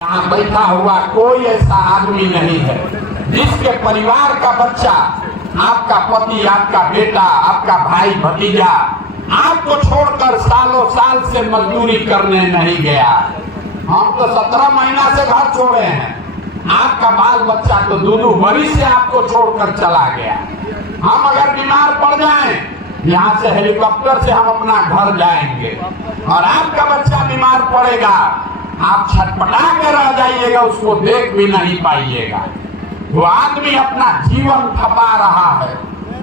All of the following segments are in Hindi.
यहाँ बैठा हुआ कोई ऐसा आदमी नहीं है जिसके परिवार का बच्चा, आपका पति, आपका बेटा, आपका भाई भतीजा आपको छोड़कर सालों साल से मजदूरी करने नहीं गया। हम तो 17 महीना से घर छोड़े हैं, आपका बाल बच्चा तो 2 वर्ष से आपको छोड़कर चला गया। हम अगर बीमार पड़ जाएं, यहाँ से हेलीकॉप्टर से हम अपना घर जाएंगे और आपका बच्चा बीमार पड़ेगा, आप छटपटा कर रह जाइएगा, उसको देख भी नहीं पाइएगा। वो आदमी अपना जीवन खपा रहा है।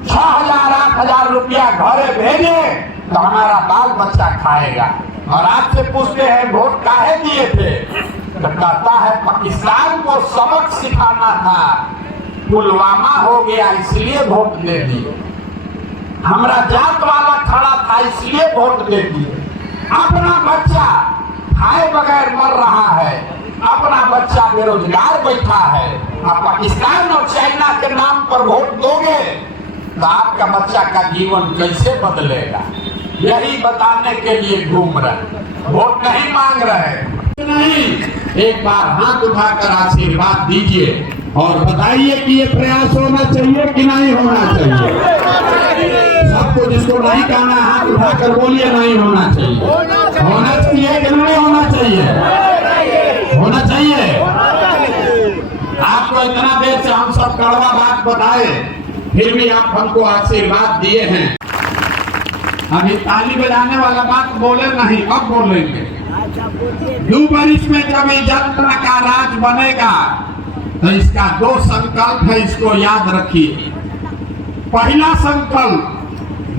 6,000-8,000 रुपया घरे भेजे तो हमारा बाल बच्चा खाएगा। और आपसे पूछते हैं वोट काहे दिए थे, तो कहता है पाकिस्तान को सबक सिखाना था, पुलवामा हो गया इसलिए वोट दे दिए, हमारा जात वाला खड़ा था इसलिए वोट दे दिए। अपना बच्चा खाए बगैर मर रहा है, अपना बच्चा बेरोजगार बैठा है, आप पाकिस्तान और चाइना के नाम पर वोट दोगे तो आपका बच्चा का जीवन कैसे बदलेगा? यही बताने के लिए घूम रहे, वोट नहीं मांग रहे। नहीं, एक बार हाथ उठाकर आशीर्वाद दीजिए और बताइए कि ये प्रयास होना चाहिए कि नहीं होना चाहिए। सबको जिसको नहीं कहना हाथ उठाकर बोलिए नहीं होना चाहिए। होना चाहिए कि नहीं होना चाहिए? होना चाहिए। आपको इतना देर से हम सब कड़वा बात बताए, फिर भी आप हमको आशीर्वाद दिए हैं। अभी ताली बजाने वाला बात बोले नहीं, अब बोलेंगे। 2 वर्ष में जब जनता का राज बनेगा तो इसका 2 संकल्प है, इसको याद रखिए। पहला संकल्प,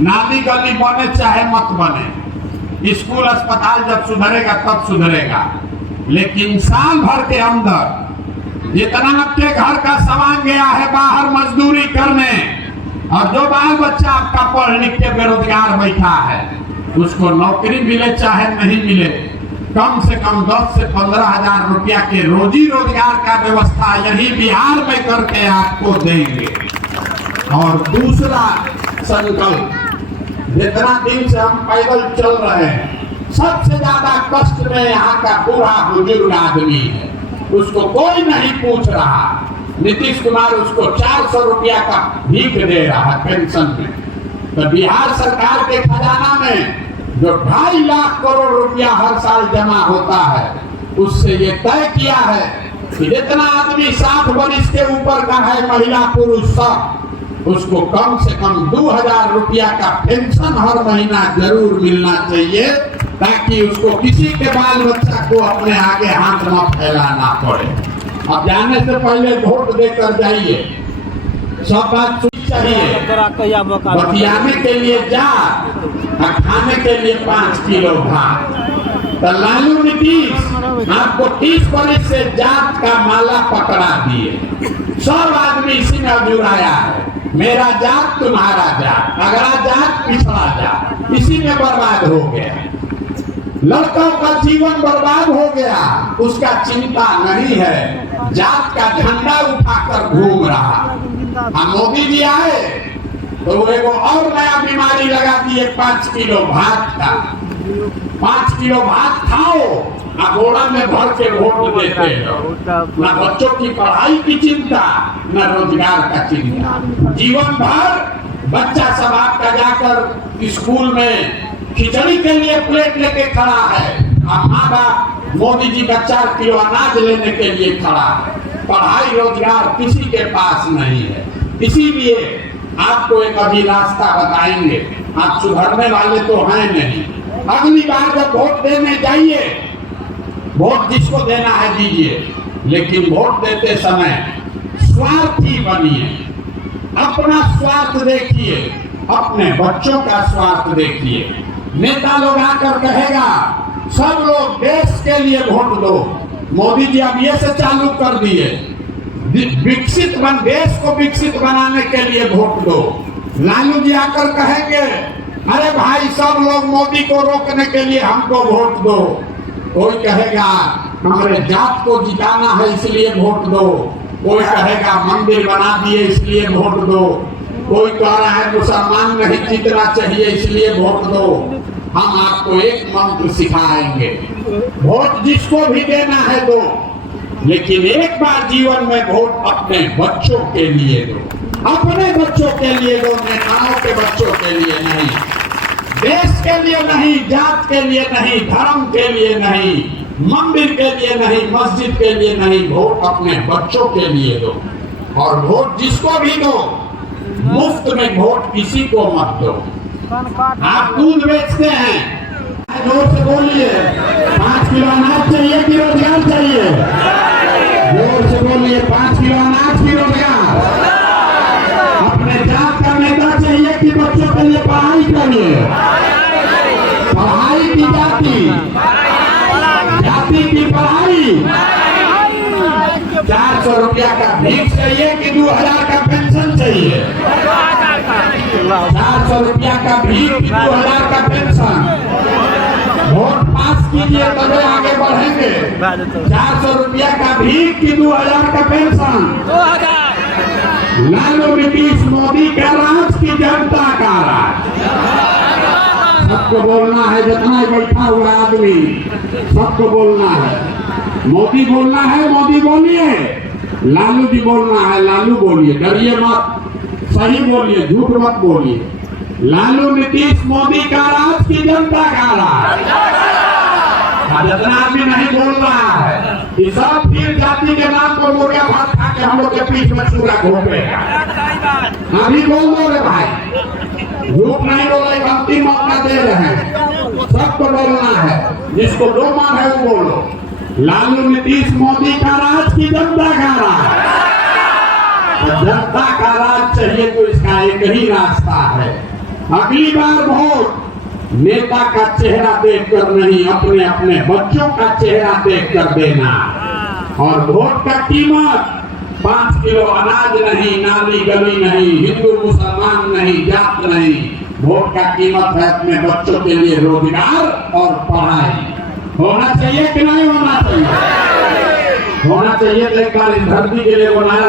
नाली गली बने चाहे मत बने, स्कूल अस्पताल जब सुधरेगा तब सुधरेगा, लेकिन साल भर के अंदर जितना आपके घर का सामान गया है बाहर मजदूरी करने, और जो बाल बच्चा आपका पढ़ लिख के बेरोजगार बैठा है, उसको नौकरी मिले चाहे नहीं मिले, कम से कम 10 से 15,000 रुपया के रोजी रोजगार का व्यवस्था यही बिहार में करके आपको देंगे। और दूसरा संकल्प, जितना दिन से हम पैदल चल रहे हैं, सबसे ज्यादा कष्ट में यहाँ का बूढ़ा बुजुर्ग आदमी है, उसको कोई नहीं पूछ रहा। नीतीश कुमार उसको 400 रुपया का भीख दे रहा है पेंशन में, तो बिहार सरकार के खजाना में जो 2.5 लाख करोड़ रुपया हर साल जमा होता है, उससे ये तय किया है कि जितना आदमी 60 वर्ष के ऊपर का है, महिला पुरुष सब, उसको कम से कम 2,000 रुपया का पेंशन हर महीना जरूर मिलना चाहिए, ताकि उसको किसी के बाल बच्चा को अपने आगे हाथ न फैलाना पड़े। अब जाने से पहले वोट देकर जाइए, सब बात सुनी चाहिए। बतियाने के लिए जा, खाने के लिए 5 किलो भात। तो लालू नीतीश आपको 30 वर्ष से जात का माला पकड़ा दिए, सब आदमी इसी में जुड़ाया है, मेरा जात तुम्हारा जात, अगला जात पिछड़ा जात, इसी में बर्बाद हो गया। लड़कों का जीवन बर्बाद हो गया, उसका चिंता नहीं है, जात का झंडा उठाकर घूम रहा। मोदी जी आए तो वो एगो और नया बीमारी लगा दिए, 5 किलो भात का। 5 किलो भात खाओ, अगोड़ा में भर के वोट देते हो। न बच्चों की पढ़ाई की चिंता, न रोजगार का चिंता। जीवन भर बच्चा सब आपका जाकर स्कूल में खिचड़ी के लिए प्लेट लेके खड़ा है, और माँ बाप मोदी जी का 4 किलो अनाज लेने के लिए खड़ा है। पढ़ाई रोजगार किसी के पास नहीं है। इसीलिए आपको एक अभी रास्ता बताएंगे, आप सुधरने वाले तो हैं नहीं। अगली बार जब वोट देने जाइए, वोट जिसको देना है दीजिए, लेकिन वोट देते समय स्वार्थी बनिए, अपना स्वार्थ देखिए, अपने बच्चों का स्वार्थ देखिए। नेता लोग आकर कहेगा सब लोग देश के लिए वोट दो, मोदी जी अब ये से चालू कर दिए, देश को विकसित बनाने के लिए वोट दो। लालू जी आकर कहेंगे अरे भाई सब लोग मोदी को रोकने के लिए हमको वोट दो। कोई कहेगा हमारे जात को जिताना है इसलिए वोट दो, कोई कहेगा मंदिर बना दिए इसलिए वोट दो, कोई कह रहा है मुसलमान नहीं जीतना चाहिए इसलिए वोट दो। हम आपको एक मंत्र सिखाएंगे, वोट जिसको भी देना है दो, लेकिन एक बार जीवन में वोट अपने बच्चों के लिए दो, अपने बच्चों के लिए दो, नेताओं के बच्चों के लिए नहीं, देश के लिए नहीं, जात के लिए नहीं, धर्म के लिए नहीं, मंदिर के लिए नहीं, मस्जिद के लिए नहीं, वोट अपने बच्चों के लिए दो। और वोट जिसको भी दो, मुफ्त में वोट किसी को मत दो। आप दूध बेचते हैं, जोर से बोलिए, 5 किलो अनाज चाहिए कि रोजगार चाहिए? जोर से बोलिए, 5 किलो अनाज की रोजगार। अपने जात का नेता चाहिए कि बच्चों के लिए पढ़ाई चाहिए? पढ़ाई की जाति, जाति की पढ़ाई। 400 रुपया का भीख चाहिए कि 2000 का पेंशन चाहिए? 400 रुपया का भीख, 2000 का पेंशन। वोट पास कीजिए तभी आगे बढ़ेंगे। 400 रुपया का भीख कि 2000 का पेंशन? लालू नीतीश मोदी का राज की जनता का राज। सबको बोलना है, जितना बैठा हुआ आदमी सबको बोलना है। मोदी बोलना है, मोदी बोलिए। लालू जी बोलना है, लालू बोलिए। डरिए मत, सही बोलिए, झूठ मत बोलिए। लालू नीतीश मोदी का राज की जनता का राज। जितना आदमी नहीं बोल रहा है कि सब फिर जाति के नाम पर मुर्गा भात खा के हम लोग के पीठ में चूड़ा घोपेगा। अभी बोल दो रे भाई, झूठ नहीं बोले, गलती मौका दे रहे हैं। सबको बोलना है, जिसको जो मान है वो बोलो। लालू नीतीश मोदी का राज की जनता का राज। जनता का राज चाहिए तो इसका एक ही रास्ता है, अगली बार वोट नेता का चेहरा देखकर नहीं, अपने अपने बच्चों का चेहरा देखकर देना। और वोट का कीमत 5 किलो अनाज नहीं, नाली गली नहीं, हिंदू मुसलमान नहीं, जात नहीं। वोट का कीमत है अपने बच्चों के लिए रोजगार और पढ़ाई। होना चाहिए कि नहीं होना चाहिए? होना चाहिए। तो एक बार इस धरती के लिए बनाया